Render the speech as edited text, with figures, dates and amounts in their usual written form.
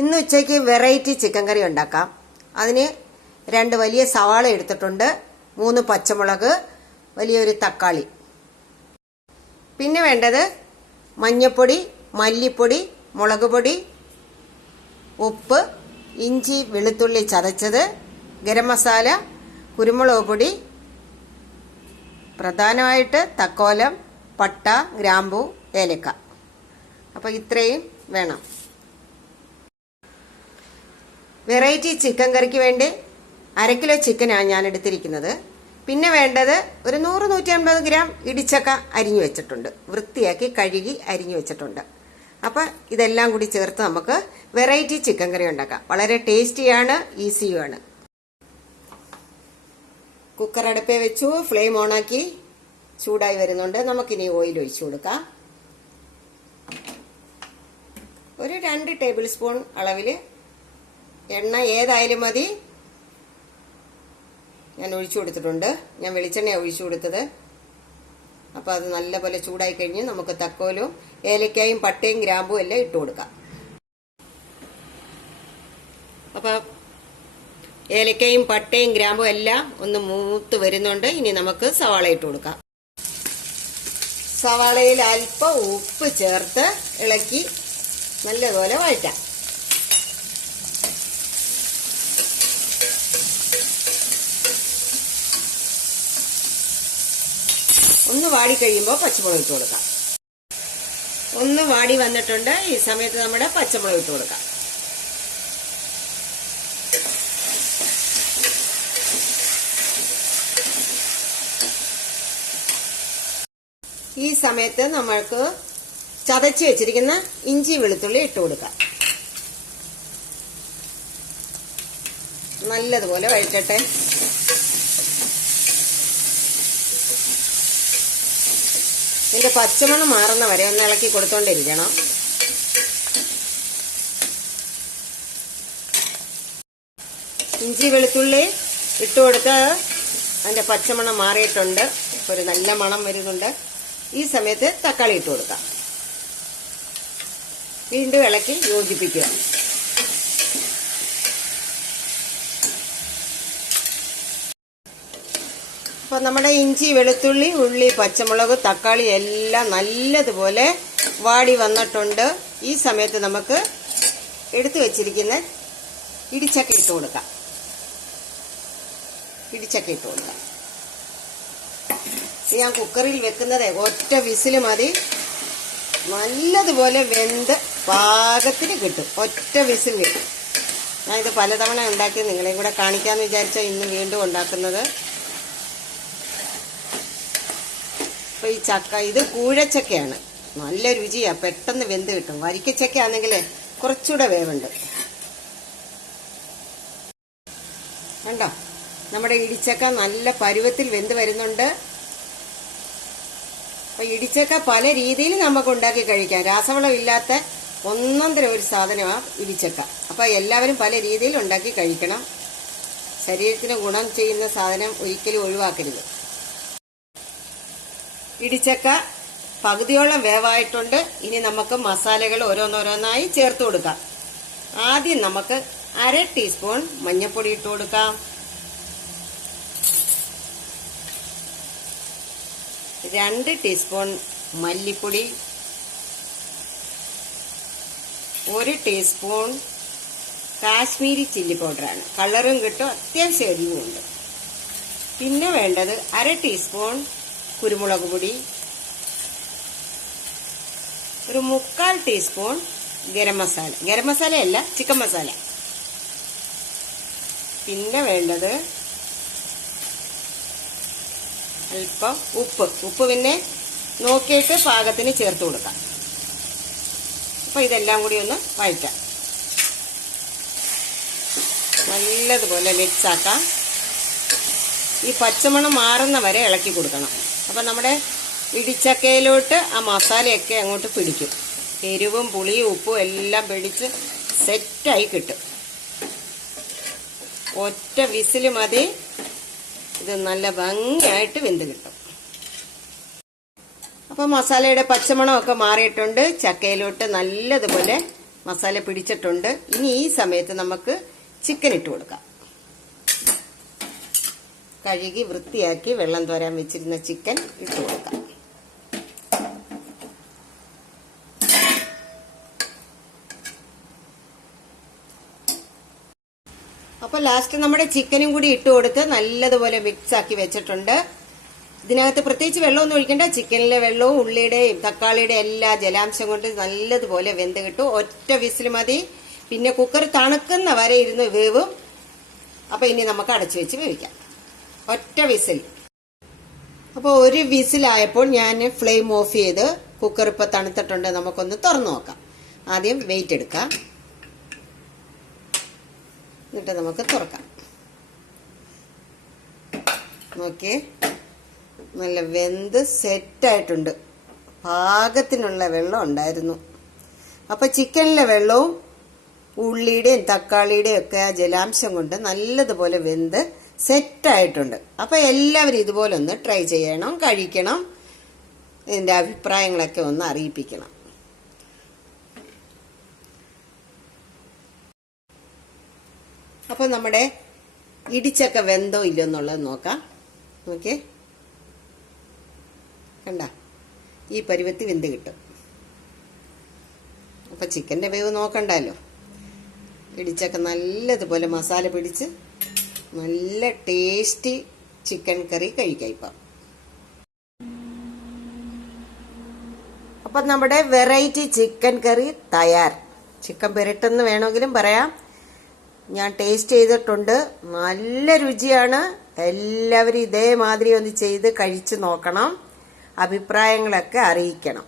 ഇന്ന് ഉച്ചയ്ക്ക് variety chicken കറി ഉണ്ടാക്കാം. അതിന് 2 വലിയ സവാള എടുത്തിട്ടുണ്ട്, 3 പച്ചമുളക്, വലിയൊരു തക്കാളി. പിന്നെ വേണ്ടത് മഞ്ഞൾപ്പൊടി, മല്ലിപ്പൊടി, മുളക് പൊടി, ഉപ്പ്, ഇഞ്ചി വെളുത്തുള്ളി ചതച്ചത്, ഗരം മസാല, കുരുമുളക് പൊടി, പ്രധാനമായിട്ട് തക്കോലം, പട്ട, ഗ്രാമ്പൂ, ഏലക്ക. അപ്പോൾ ഇത്രയും വേണം. വെറൈറ്റി ചിക്കൻ കറിക്ക് വേണ്ടി 1/2 കിലോ ചിക്കനാണ് ഞാൻ എടുത്തിരിക്കുന്നത്. പിന്നെ വേണ്ടത് ഒരു 100-150 ഗ്രാം ഇടിച്ചക്ക അരിഞ്ഞു വെച്ചിട്ടുണ്ട്, വൃത്തിയാക്കി കഴുകി അരിഞ്ഞു വെച്ചിട്ടുണ്ട്. അപ്പം ഇതെല്ലാം കൂടി ചേർത്ത് നമുക്ക് വെറൈറ്റി ചിക്കൻ കറി ഉണ്ടാക്കാം. വളരെ ടേസ്റ്റിയാണ്, ഈസിയുമാണ്. കുക്കർ അടുപ്പേ വെച്ചു, ഫ്ലെയിം ഓണാക്കി, ചൂടായി വരുന്നുണ്ട്. നമുക്കിനി ഓയിൽ ഒഴിച്ചു കൊടുക്കാം. ഒരു 2 ടേബിൾ സ്പൂൺ അളവിൽ എണ്ണ ഏതായാലും മതി ഞാൻ ഒഴിച്ചു കൊടുത്തിട്ടുണ്ട്. ഞാൻ വെളിച്ചെണ്ണയാണ് ഒഴിച്ചു കൊടുത്തത്. അപ്പോൾ അത് നല്ലപോലെ ചൂടായി കഴിഞ്ഞ് നമുക്ക് തക്കോലും ഏലക്കായും പട്ടയും ഗ്രാമ്പും എല്ലാം ഇട്ട് കൊടുക്കാം. അപ്പോൾ ഏലക്കയും പട്ടയും ഗ്രാമ്പും എല്ലാം ഒന്ന് മൂത്ത് വരുന്നുണ്ട്. ഇനി നമുക്ക് സവാള ഇട്ട് കൊടുക്കാം. സവാളയിൽ അല്പം ഉപ്പ് ചേർത്ത് ഇളക്കി നല്ലപോലെ വഴറ്റാം. ഒന്ന് വാടി കഴിയുമ്പോൾ പച്ചമുളക് ഇട്ട് കൊടുക്കാം. ഒന്ന് വാടി വന്നിട്ടുണ്ട്. ഈ സമയത്ത് നമ്മുടെ പച്ചമുളക് ഇട്ട് കൊടുക്കാം. ഈ സമയത്ത് നമ്മൾക്ക് ചതച്ച് വെച്ചിരിക്കുന്ന ഇഞ്ചി വെളുത്തുള്ളി ഇട്ട് കൊടുക്കാം. നല്ലതുപോലെ വഴറ്റട്ടെ. ഇതിന്റെ പച്ചമണം മാറുന്ന വരെ ഒന്ന് ഇളക്കി കൊടുത്തോണ്ടിരിക്കണം. ഇഞ്ചി വെളുത്തുള്ളി ഇട്ട് കൊടുത്ത് അതിന്റെ പച്ചമണം മാറിയിട്ടുണ്ട്. ഒരു നല്ല മണം വരുന്നുണ്ട്. ഈ സമയത്ത് തക്കാളി ഇട്ട് കൊടുക്കാം. വീണ്ടും ഇളക്കി യോജിപ്പിക്കുക. അപ്പോൾ നമ്മുടെ ഇഞ്ചി വെളുത്തുള്ളി ഉള്ളി പച്ചമുളക് തക്കാളി എല്ലാം നല്ലതുപോലെ വാടി വന്നിട്ടുണ്ട്. ഈ സമയത്ത് നമുക്ക് എടുത്തു വെച്ചിരിക്കുന്ന ഇടിച്ചക്ക ഇട്ട് കൊടുക്കാം. ഇടിച്ചക്ക ഇട്ട് കൊടുക്കാം. ഞാൻ കുക്കറിൽ വെക്കുന്നത് ഒറ്റ വിസിൽ മതി. നല്ലതുപോലെ വെന്ത് പാകത്തിന് കിട്ടും. ഒറ്റ വിസിൽ കിട്ടും. ഞാനിത് പലതവണ ഉണ്ടാക്കി നിങ്ങളെയും കൂടെ കാണിക്കാമെന്ന് വിചാരിച്ചാൽ ഇന്ന് വീണ്ടും ഉണ്ടാക്കുന്നത്. അപ്പോൾ ഈ ചക്ക ഇത് കൂഴച്ചക്കയാണ്. നല്ല രുചിയാണ്, പെട്ടെന്ന് വെന്ത് കിട്ടും. വരിക്കച്ചക്ക ആണെങ്കിൽ കുറച്ചുകൂടെ വേവുണ്ട്. കണ്ടോ, നമ്മുടെ ഇടിച്ചക്ക നല്ല പരുവത്തിൽ വെന്ത് വരുന്നുണ്ട്. അപ്പോൾ ഇടിച്ചക്ക പല രീതിയിൽ നമുക്ക് ഉണ്ടാക്കി കഴിക്കാം. രാസവളം ഇല്ലാത്ത ഒന്നൊന്നര ഒരു സാധനമാണ് ഇടിച്ചക്ക. അപ്പോൾ എല്ലാവരും പല രീതിയിൽ ഉണ്ടാക്കി കഴിക്കണം. ശരീരത്തിന് ഗുണം ചെയ്യുന്ന സാധനം ഒരിക്കലും ഒഴിവാക്കരുത്. ഇടിച്ചക്ക പകുതിയോളം വേവായിട്ടുണ്ട്. ഇനി നമുക്ക് മസാലകൾ ഓരോന്നോരോന്നായി ചേർത്ത് കൊടുക്കാം. ആദ്യം നമുക്ക് 1/2 ടീസ്പൂൺ മഞ്ഞൾപ്പൊടി ഇട്ട് കൊടുക്കാം. 2 ടീസ്പൂൺ മല്ലിപ്പൊടി, 1 ടീസ്പൂൺ കാശ്മീരി ചില്ലി പൗഡറാണ്. കളറും കിട്ടും, അത്യാവശ്യം എരിവുമുണ്ട്. പിന്നെ വേണ്ടത് 1/2 ടീസ്പൂൺ കുരുമുളക് പൊടി, 1/4 ടീസ്പൂൺ ഗരം മസാല. ഗരം മസാലയല്ല, ചിക്കൻ മസാല. പിന്നെ വേണ്ടത് അല്പം ഉപ്പ്. ഉപ്പ് പിന്നെ നോക്കിയിട്ട് പാകത്തിന് ചേർത്ത് കൊടുക്കാം. അപ്പോൾ ഇതെല്ലാം കൂടി ഒന്ന് വഴറ്റാം. നല്ലതുപോലെ മിക്സാക്കാം. ഈ പച്ചമണം മാറുന്ന വരെ ഇളക്കി കൊടുക്കണം. അപ്പം നമ്മുടെ ഇടിച്ചക്കയിലോട്ട് ആ മസാലയൊക്കെ അങ്ങോട്ട് പിടിക്കും. എരിവും പുളിയും ഉപ്പും എല്ലാം പിടിച്ച് സെറ്റായി കിട്ടും. ഒറ്റ വിസിൽ മതി. ഇത് നല്ല ഭംഗിയായിട്ട് വെന്ത് കിട്ടും. അപ്പോൾ മസാലയുടെ പച്ചമണമൊക്കെ മാറിയിട്ടുണ്ട്. ചക്കയിലോട്ട് നല്ലതുപോലെ മസാല പിടിച്ചിട്ടുണ്ട്. ഇനി ഈ സമയത്ത് നമുക്ക് ചിക്കൻ ഇട്ട് കൊടുക്കാം. കഴുകി വൃത്തിയാക്കി വെള്ളം തോരാൻ വെച്ചിരുന്ന ചിക്കൻ ഇട്ട് കൊടുക്കാം. അപ്പോൾ ലാസ്റ്റ് നമ്മുടെ ചിക്കനും കൂടി ഇട്ട് കൊടുത്ത് നല്ലതുപോലെ മിക്സ് ആക്കി വെച്ചിട്ടുണ്ട്. ഇതിനകത്ത് പ്രത്യേകിച്ച് വെള്ളമൊന്നും ഒഴിക്കണ്ട. ചിക്കനിലെ വെള്ളവും ഉള്ളിയുടെയും തക്കാളിയുടെയും എല്ലാ ജലാംശം കൊണ്ട് നല്ലതുപോലെ വെന്ത് കിട്ടും. ഒറ്റ വിസിൽ മതി. പിന്നെ കുക്കർ തണുക്കുന്ന വരെ ഇരുന്ന് വേവും. അപ്പൊ ഇനി നമുക്ക് അടച്ചു വെച്ച് വേവിക്കാം. ഒറ്റ വിസിൽ. അപ്പോൾ ഒരു വിസിലായപ്പോൾ ഞാൻ ഫ്ലെയിം ഓഫ് ചെയ്ത് കുക്കർ ഇപ്പൊ തണുത്തിട്ടുണ്ട്. നമുക്കൊന്ന് തുറന്നു നോക്കാം. ആദ്യം വെയിറ്റ് എടുക്കാം, എന്നിട്ട് നമുക്ക് തുറക്കാം. ഓക്കെ, നല്ല വെന്ത് സെറ്റായിട്ടുണ്ട്. പാകത്തിനുള്ള വെള്ളം ഉണ്ടായിരുന്നു. അപ്പൊ ചിക്കനിലെ വെള്ളവും ഉള്ളിയുടെയും തക്കാളിയുടെയും ഒക്കെ ആ ജലാംശം കൊണ്ട് നല്ലതുപോലെ വെന്ത് സെറ്റായിട്ടുണ്ട്. അപ്പൊ എല്ലാവരും ഇതുപോലെ ഒന്ന് ട്രൈ ചെയ്യണം, കഴിക്കണം. ഇതിന്റെ അഭിപ്രായങ്ങളൊക്കെ ഒന്ന് അറിയിപ്പിക്കണം. അപ്പൊ നമ്മുടെ ഇടിച്ചക്ക വെന്തോ ഇല്ലോ എന്നുള്ളത് നോക്കാം. ഓക്കെ, കണ്ട ഈ പരുവത്തി വെന്ത് കിട്ടും. അപ്പൊ ചിക്കന്റെ വേവ് നോക്കണ്ടല്ലോ. ഇടിച്ചക്ക നല്ലതുപോലെ മസാല പിടിച്ച് നല്ല ടേസ്റ്റി ചിക്കൻ കറി കഴിക്കാം ഇപ്പം. അപ്പൊ നമ്മുടെ വെറൈറ്റി ചിക്കൻ കറി തയ്യാർ. ചിക്കൻ പെരട്ടെന്ന് വേണമെങ്കിലും പറയാം. ഞാൻ ടേസ്റ്റ് ചെയ്തിട്ടുണ്ട്. നല്ല രുചിയാണ്. എല്ലാവരും ഇതേമാതിരി ഒന്ന് ചെയ്ത് കഴിച്ചു നോക്കണം. അഭിപ്രായങ്ങളൊക്കെ അറിയിക്കണം.